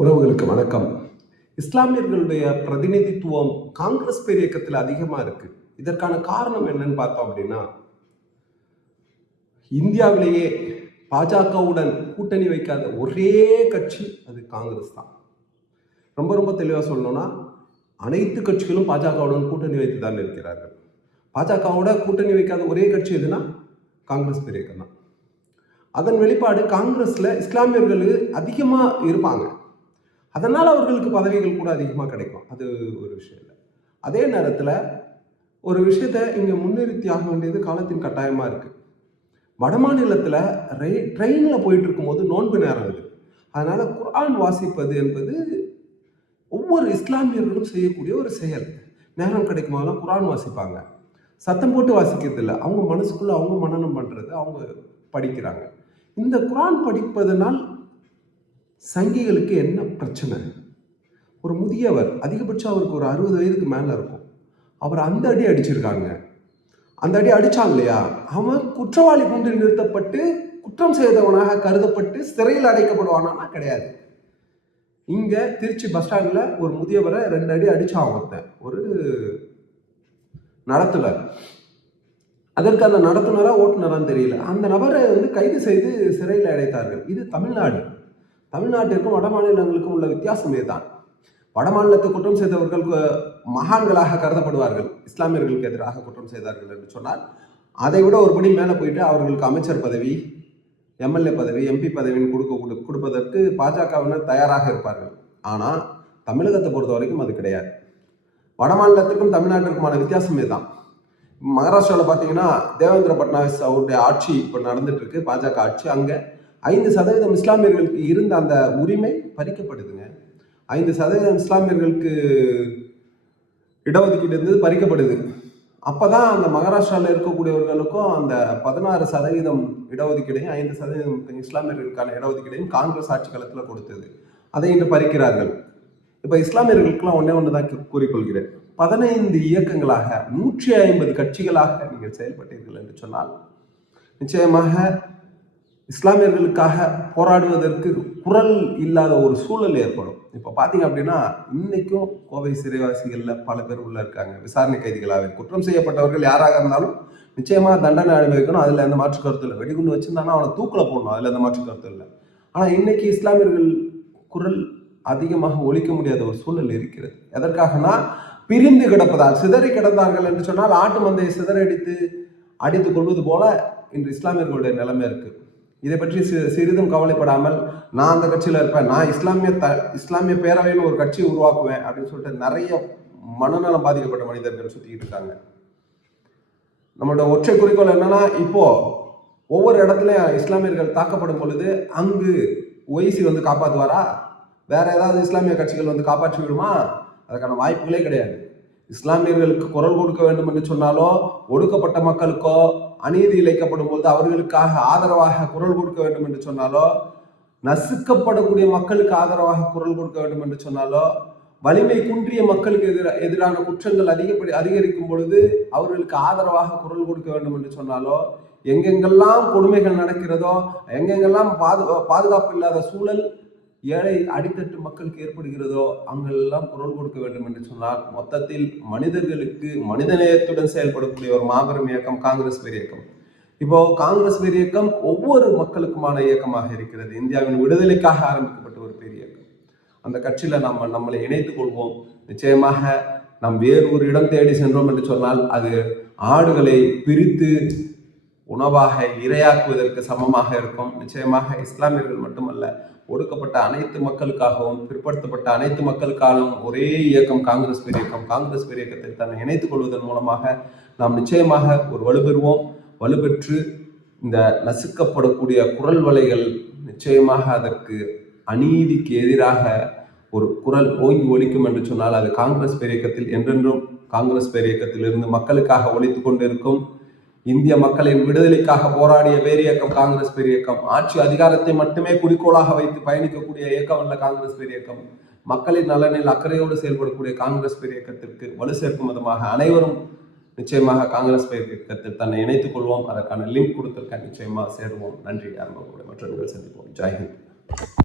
உறவுகளுக்கு வணக்கம். இஸ்லாமியர்களுடைய பிரதிநிதித்துவம் காங்கிரஸ் பேரியக்கத்தில் அதிகமாக இருக்கு. இதற்கான காரணம் என்னன்னு பார்த்தோம் அப்படின்னா, இந்தியாவிலேயே பாஜகவுடன் கூட்டணி வைக்காத ஒரே கட்சி அது காங்கிரஸ் தான். ரொம்ப ரொம்ப தெளிவாக சொல்லணும்னா, அனைத்து கட்சிகளும் பாஜகவுடன் கூட்டணி வைத்து தான் இருக்கிறார்கள். பாஜகவோட கூட்டணி வைக்காத ஒரே கட்சி எதுனா காங்கிரஸ் பேரியக்கம் தான். அதன் வெளிப்பாடு காங்கிரஸ்ல இஸ்லாமியர்கள் அதிகமாக இருப்பாங்க. அதனால் அவர்களுக்கு பதவிகள் கூட அதிகமாக கிடைக்கும். அது ஒரு விஷயம் இல்லை. அதே நேரத்தில் ஒரு விஷயத்தை இங்கே முன்னிறுத்தி ஆக வேண்டியது காலத்தின் கட்டாயமாக இருக்குது. வட மாநிலத்தில் ட்ரெயினில் போயிட்டு இருக்கும்போது நோன்பு நேரம் இது. அதனால் குர்ஆன் வாசிப்பது என்பது ஒவ்வொரு இஸ்லாமியர்களும் செய்யக்கூடிய ஒரு செயல். நேரம் கிடைக்கும் போதெல்லாம் குர்ஆன் வாசிப்பாங்க. சத்தம் போட்டு வாசிக்கிறது இல்லை, அவங்க மனசுக்குள்ளே அவங்க மனனம் பண்ணுறது, அவங்க படிக்கிறாங்க. இந்த குர்ஆன் படிப்பதனால் சங்கிகளுக்கு என்ன பிரச்சனை? ஒரு முதியவர், அதிகபட்சம் அவருக்கு ஒரு 60 வயதுக்கு மேலே இருக்கும், அவர் அந்த அடி அடிச்சிருக்காங்க. அந்த அடி அடிச்சாங்க இல்லையா, அவன் குற்றவாளி கொண்டு நிறுத்தப்பட்டு குற்றம் செய்தவனாக கருதப்பட்டு சிறையில் அடைக்கப்படுவானா? கிடையாது. இங்க திருச்சி பஸ் ஸ்டாண்ட்ல ஒரு முதியவரை 2 அடி அடிச்சான் ஒருத்தன், ஒரு நடத்துனர். அதற்கு அந்த நடத்துனரா ஓட்டுநரான்னு தெரியல, அந்த நபரை கைது செய்து சிறையில் அடைத்தார்கள். இது தமிழ்நாடு. தமிழ்நாட்டிற்கும் வட மாநிலங்களுக்கும் உள்ள வித்தியாசம் இதுதான். வட மாநிலத்தை குற்றம் செய்தவர்கள் மகான்களாக கருதப்படுவார்கள். இஸ்லாமியர்களுக்கு எதிராக குற்றம் செய்தார்கள் என்று சொன்னால் அதை விட ஒரு படி மேலே போயிட்டு அவர்களுக்கு அமைச்சர் பதவி, எம்எல்ஏ பதவி, எம்பி பதவின்னு கொடுப்பதற்கு பாஜகவினர் தயாராக இருப்பார்கள். ஆனால் தமிழகத்தை பொறுத்த வரைக்கும் அது கிடையாது. வட மாநிலத்திற்கும் தமிழ்நாட்டிற்குமான வித்தியாசம் இதுதான். மகாராஷ்டிராவில் பார்த்தீங்கன்னா தேவேந்திர பட்னாவிஸ் அவருடைய ஆட்சி இப்போ நடந்துட்டு இருக்கு, பாஜக ஆட்சி. அங்கே 5% இஸ்லாமியர்களுக்கு இருந்த அந்த உரிமை பறிக்கப்படுதுங்க. 5% இஸ்லாமியர்களுக்கு இடஒதுக்கீடு இருந்தது பறிக்கப்படுது. அப்போதான் அந்த மகாராஷ்டிராவில் இருக்கக்கூடியவர்களுக்கும் அந்த 16% இடஒதுக்கீடையும் 5% இஸ்லாமியர்களுக்கான இடஒதுக்கீடையும் காங்கிரஸ் ஆட்சி காலத்தில் கொடுத்தது. அதை இன்று பறிக்கிறார்கள். இப்போ இஸ்லாமியர்களுக்கெல்லாம் ஒன்று தான் கூறிக்கொள்கிறேன். 15 இயக்கங்களாக 150 கட்சிகளாக நீங்கள் செயல்பட்டீர்கள் என்று சொன்னால் நிச்சயமாக இஸ்லாமியர்களுக்காக போராடுவதற்கு குரல் இல்லாத ஒரு சூழல் ஏற்படும். இப்போ பார்த்தீங்க அப்படின்னா, இன்னைக்கும் கோவை சிறைவாசிகளில் பல பேர் உள்ள இருக்காங்க, விசாரணை கைதிகளாக. குற்றம் செய்யப்பட்டவர்கள் யாராக இருந்தாலும் நிச்சயமாக தண்டனை அனுபவிக்கணும், அதில் எந்த மாற்று கருத்து இல்லை. வெடிகுண்டு வச்சிருந்தானா அவனை தூக்கில் போடணும், அதில் எந்த மாற்று கருத்து இல்லை. ஆனால் இன்னைக்கு இஸ்லாமியர்கள் குரல் அதிகமாக ஒழிக்க முடியாத ஒரு சூழல் இருக்கிறது. எதற்காகனா, பிரிந்து கிடப்பதால். சிதறி கிடந்தார்கள் என்று சொன்னால் ஆட்டு மந்தையை சிதறடித்து அடித்துக் கொள்வது போல இன்று இஸ்லாமியர்களுடைய நிலைமை இருக்கு. இதை பற்றி சிறிதும் கவலைப்படாமல், நான் அந்த கட்சியில் இருப்பேன், நான் இஸ்லாமிய பேரவைன்னு ஒரு கட்சியை உருவாக்குவேன் அப்படின்னு சொல்லிட்டு நிறைய மனநலம் பாதிக்கப்பட்ட மனிதர்கள் சுத்திக்கிட்டு இருக்காங்க. நம்மளோட ஒற்றை குறிக்கோள் என்னன்னா, இப்போ ஒவ்வொரு இடத்துலயும் இஸ்லாமியர்கள் தாக்கப்படும் பொழுது அங்கு ஒய்சி காப்பாற்றுவாரா? வேற ஏதாவது இஸ்லாமிய கட்சிகள் காப்பாற்றி விடுமா? அதுக்கான வாய்ப்புகளே கிடையாது. இஸ்லாமியர்களுக்கு குரல் கொடுக்க வேண்டும் என்று சொன்னாலோ, ஒடுக்கப்பட்ட மக்களுக்கோ அநீதி இழைக்கப்படும் போது அவர்களுக்காக ஆதரவாக குரல் கொடுக்க வேண்டும் என்று சொன்னாலோ, நசுக்கப்படக்கூடிய மக்களுக்கு ஆதரவாக குரல் கொடுக்க வேண்டும் என்று சொன்னாலோ, வலிமை குன்றிய மக்களுக்கு எதிரான குற்றங்கள் அதிகரிக்கும் பொழுது அவர்களுக்கு ஆதரவாக குரல் கொடுக்க வேண்டும் என்று சொன்னாலோ, எங்கெங்கெல்லாம் கொடுமைகள் நடக்கிறதோ, எங்கெங்கெல்லாம் பாதுகாப்பு இல்லாத சூழல் ஏழை அடித்தட்டு மக்களுக்கு ஏற்படுகிறதோ அங்கெல்லாம் குரல் கொடுக்க வேண்டும் என்று சொன்னால், மொத்தத்தில் மனிதர்களுக்கு மனிதநேயத்துடன் செயல்படக்கூடிய ஒரு மாபெரும் இயக்கம் காங்கிரஸ் பேரியக்கம். இப்போ காங்கிரஸ் பேரியக்கம் ஒவ்வொரு மக்களுக்குமான இயக்கமாக இருக்கிறது. இந்தியாவின் விடுதலைக்காக ஆரம்பிக்கப்பட்ட ஒரு பெரிய இயக்கம். அந்த கட்சியில நம்மளை இணைத்துக் கொள்வோம். நிச்சயமாக நாம் வேறு ஒரு இடம் தேடி சென்றோம் என்று சொன்னால் அது ஆடுகளை பிரித்து உணவாக இரையாக்குவதற்கு சமமாக இருக்கும். நிச்சயமாக இஸ்லாமியர்கள் மட்டுமல்ல, ஒடுக்கப்பட்ட அனைத்து மக்களுக்காகவும் பிற்படுத்தப்பட்ட அனைத்து மக்களுக்காகவும் ஒரே இயக்கம் காங்கிரஸ் பேரியக்கம். காங்கிரஸ் பேரியக்கத்தில் தன்னை இணைத்துக் கொள்வதன் மூலமாக நாம் நிச்சயமாக ஒரு வலுப்பெறுவோம். வலுப்பெற்று இந்த நசுக்கப்படக்கூடிய குரல் வலைகள் நிச்சயமாக அதற்கு அநீதிக்கு எதிராக ஒரு குரல் ஓங்கி ஒலிக்கும் என்று சொன்னால் அது காங்கிரஸ் பேரியக்கத்தில் என்றென்றும் காங்கிரஸ் பேரியக்கத்திலிருந்து மக்களுக்காக ஒலித்து கொண்டிருக்கும். இந்திய மக்களின் விடுதலைக்காக போராடிய பேரியக்கம் காங்கிரஸ் பேரியக்கம். ஆட்சி அதிகாரத்தை மட்டுமே குறிக்கோளாக வைத்து பயணிக்கக்கூடிய இயக்கம் அல்ல காங்கிரஸ் பேரியக்கம். மக்களின் நலனில் அக்கறையோடு செயல்படக்கூடிய காங்கிரஸ் பேரியக்கத்திற்கு வலு சேர்க்கும் விதமாக அனைவரும் நிச்சயமாக காங்கிரஸ் பேரியக்கத்தில் தன்னை இணைத்துக் கொள்வோம். அதற்கான லிங்க் கொடுத்திருக்க நிச்சயமாக சேருவோம். நன்றி. மற்றவர்கள் சந்திப்போம். ஜெய்ஹிந்த்.